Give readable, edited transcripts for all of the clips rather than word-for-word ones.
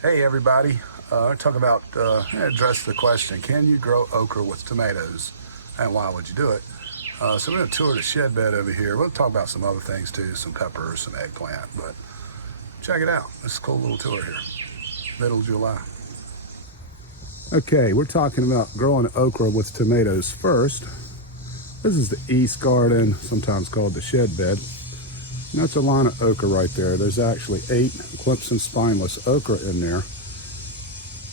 Hey everybody, talk about address the question: can you grow okra with tomatoes, and why would you do it? So we're going to tour the shed bed over here. We'll talk about some other things too, some peppers, some eggplant, but check it out. This is a cool little tour here, middle of July. Okay, we're talking about growing okra with tomatoes first. This is the east garden, sometimes called the shed bed. And that's a line of okra right there. There's actually 8 Clemson spineless okra in there.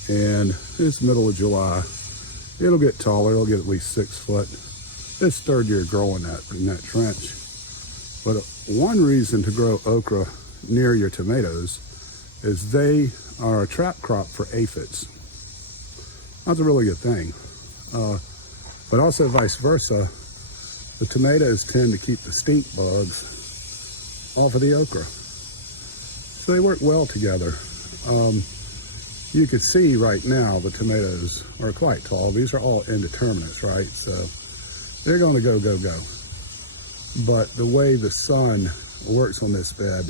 And it's middle of July. It'll get taller, it'll get at least 6 foot. It's third year growing that in that trench. But one reason to grow okra near your tomatoes is they are a trap crop for aphids. That's a really good thing. But also vice versa, the tomatoes tend to keep the stink bugs off of the okra. So they work well together. You can see right now the tomatoes are quite tall. These are all indeterminates, right? So they're going to go. But the way the sun works on this bed,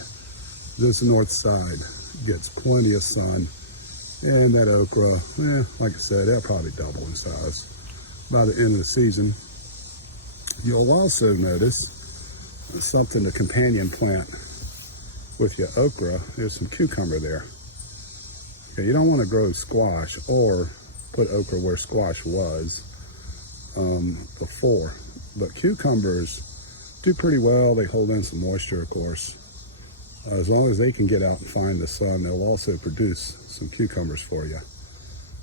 this north side gets plenty of sun. And that okra, like I said, they'll probably double in size by the end of the season. You'll also notice something to companion plant with your okra. There's some cucumber there. Okay, you don't want to grow squash or put okra where squash was before, but cucumbers do pretty well. They hold in some moisture, of course. As long as they can get out and find the sun, they'll also produce some cucumbers for you.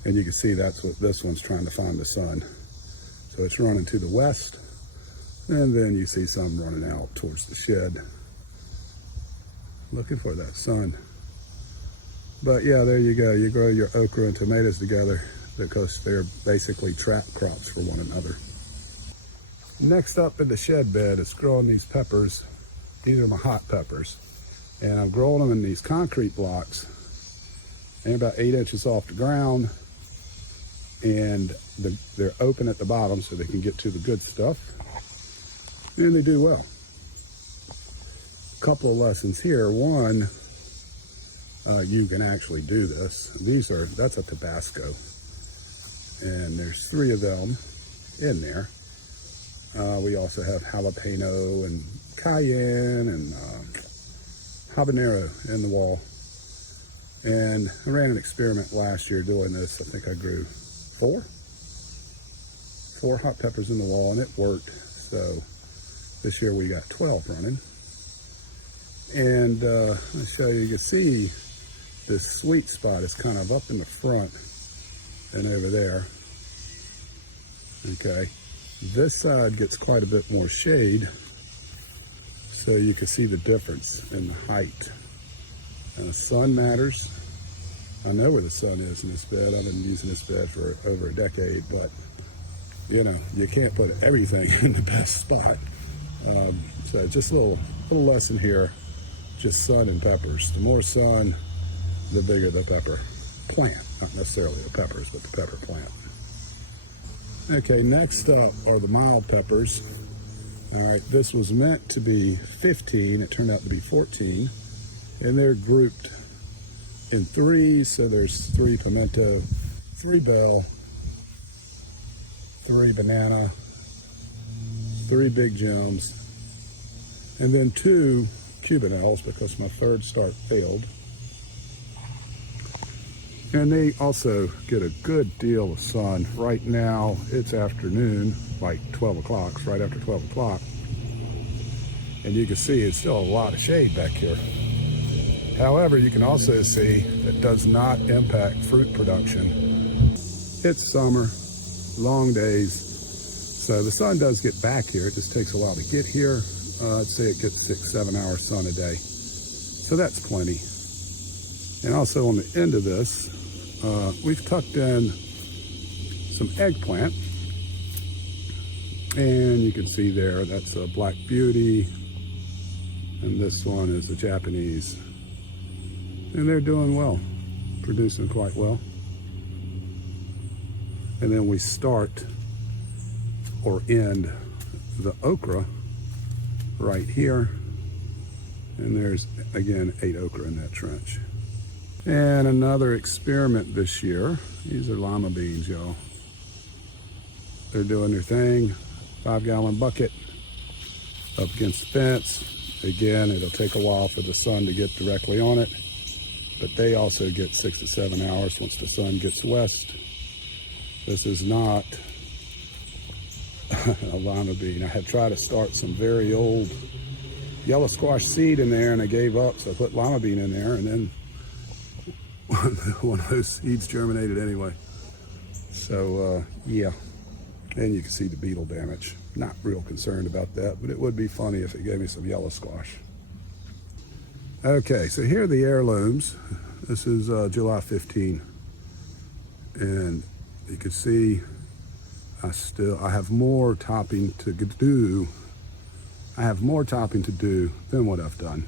And you can see that's what this one's trying to find, the sun. So it's running to the west. And then you see some running out towards the shed, looking for that sun. But yeah, there you go. You grow your okra and tomatoes together because they're basically trap crops for one another. Next up in the shed bed is growing these peppers. These are my hot peppers. And I'm growing them in these concrete blocks. And about 8 inches off the ground. And they're open at the bottom so they can get to the good stuff. And they do well. A couple of lessons here. One, you can actually do this. That's a Tabasco. And there's 3 of them in there. We also have jalapeno and cayenne and habanero in the wall. And I ran an experiment last year doing this. I think I grew 4 hot peppers in the wall, and it worked. So this year we got 12 running. And I'll show you, you can see this sweet spot is kind of up in the front and over there. Okay, this side gets quite a bit more shade, so you can see the difference in the height. And the sun matters. I know where the sun is in this bed. I've been using this bed for over a decade, but you know, you can't put everything in the best spot. So just a little lesson here, just sun and peppers. The more sun, the bigger the pepper plant. Not necessarily the peppers, but the pepper plant. Okay, next up are the mild peppers. All right, this was meant to be 15. It turned out to be 14. And they're grouped in 3. So there's 3 pimento, 3 bell, 3 banana, 3 big gems, and then 2 Cubanelles because my third start failed. And they also get a good deal of sun. Right now it's afternoon, like 12 o'clock, it's right after 12 o'clock. And you can see it's still a lot of shade back here. However, you can also see it does not impact fruit production. It's summer, long days. So the sun does get back here. It just takes a while to get here. I'd say it gets 6-7 hours sun a day. So that's plenty. And also on the end of this, we've tucked in some eggplant. And you can see there, that's a Black Beauty. And this one is a Japanese. And they're doing well, producing quite well. And then we start or end the okra right here. And there's, again, 8 okra in that trench. And another experiment this year. These are lima beans, y'all. They're doing their thing. 5-gallon bucket up against the fence. Again, it'll take a while for the sun to get directly on it, but they also get 6 to 7 hours once the sun gets west. This is not a lima bean. I had tried to start some very old yellow squash seed in there and I gave up, so I put lima bean in there, and then one of those seeds germinated anyway. So yeah, and you can see the beetle damage. Not real concerned about that, but it would be funny if it gave me some yellow squash. Okay, so here are the heirlooms. This is July 15, and you can see I have more topping to do. I have more topping to do than what I've done.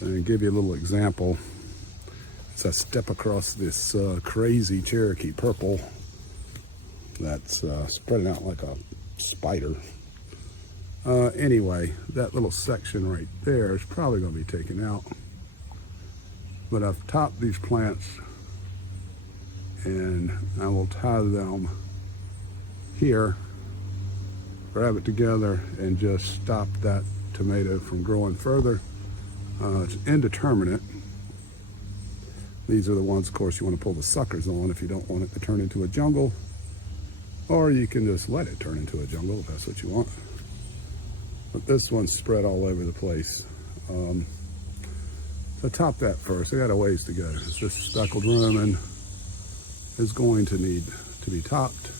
And to give you a little example, as I step across this crazy Cherokee purple that's spreading out like a spider. Anyway, that little section right there is probably going to be taken out. But I've topped these plants and I will tie them here, grab it together, and just stop that tomato from growing further. It's indeterminate. These are the ones, of course, you want to pull the suckers on if you don't want it to turn into a jungle. Or you can just let it turn into a jungle if that's what you want. But this one's spread all over the place. So top that first. I got a ways to go. This speckled Roman is going to need to be topped.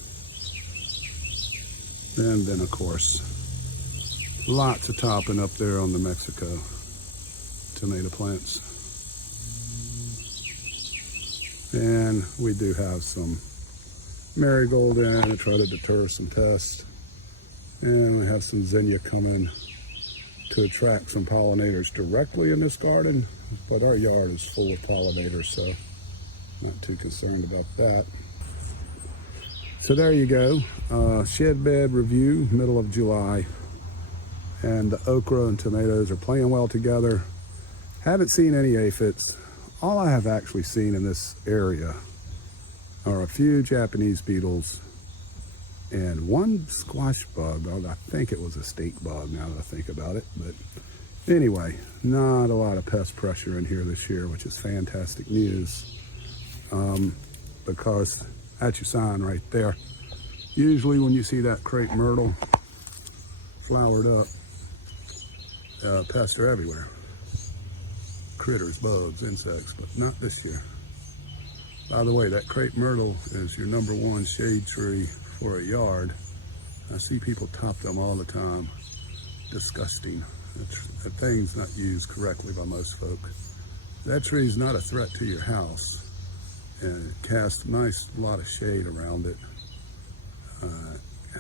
And then, of course, lots of topping up there on the Mexico tomato plants. And we do have some marigold in to try to deter some pests. And we have some zinnia coming to attract some pollinators directly in this garden. But our yard is full of pollinators, so not too concerned about that. So there you go, shed bed review, middle of July. And the okra and tomatoes are playing well together. Haven't seen any aphids. All I have actually seen in this area are a few Japanese beetles and one squash bug. I think it was a stake bug now that I think about it. But anyway, not a lot of pest pressure in here this year, which is fantastic news. Because that's your sign right there. Usually when you see that crepe myrtle flowered up, pests are everywhere. Critters, bugs, insects, but not this year. By the way, that crepe myrtle is your #1 shade tree for a yard. I see people top them all the time. Disgusting. That thing's not used correctly by most folk. That tree is not a threat to your house, and it casts a nice lot of shade around it.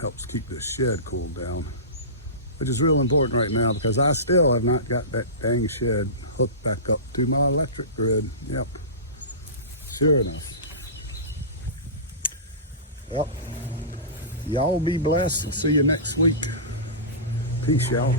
Helps keep the shed cooled down, which is real important right now because I still have not got that dang shed hooked back up to my electric grid. Yep, sure enough. Well, y'all be blessed and see you next week. Peace, y'all.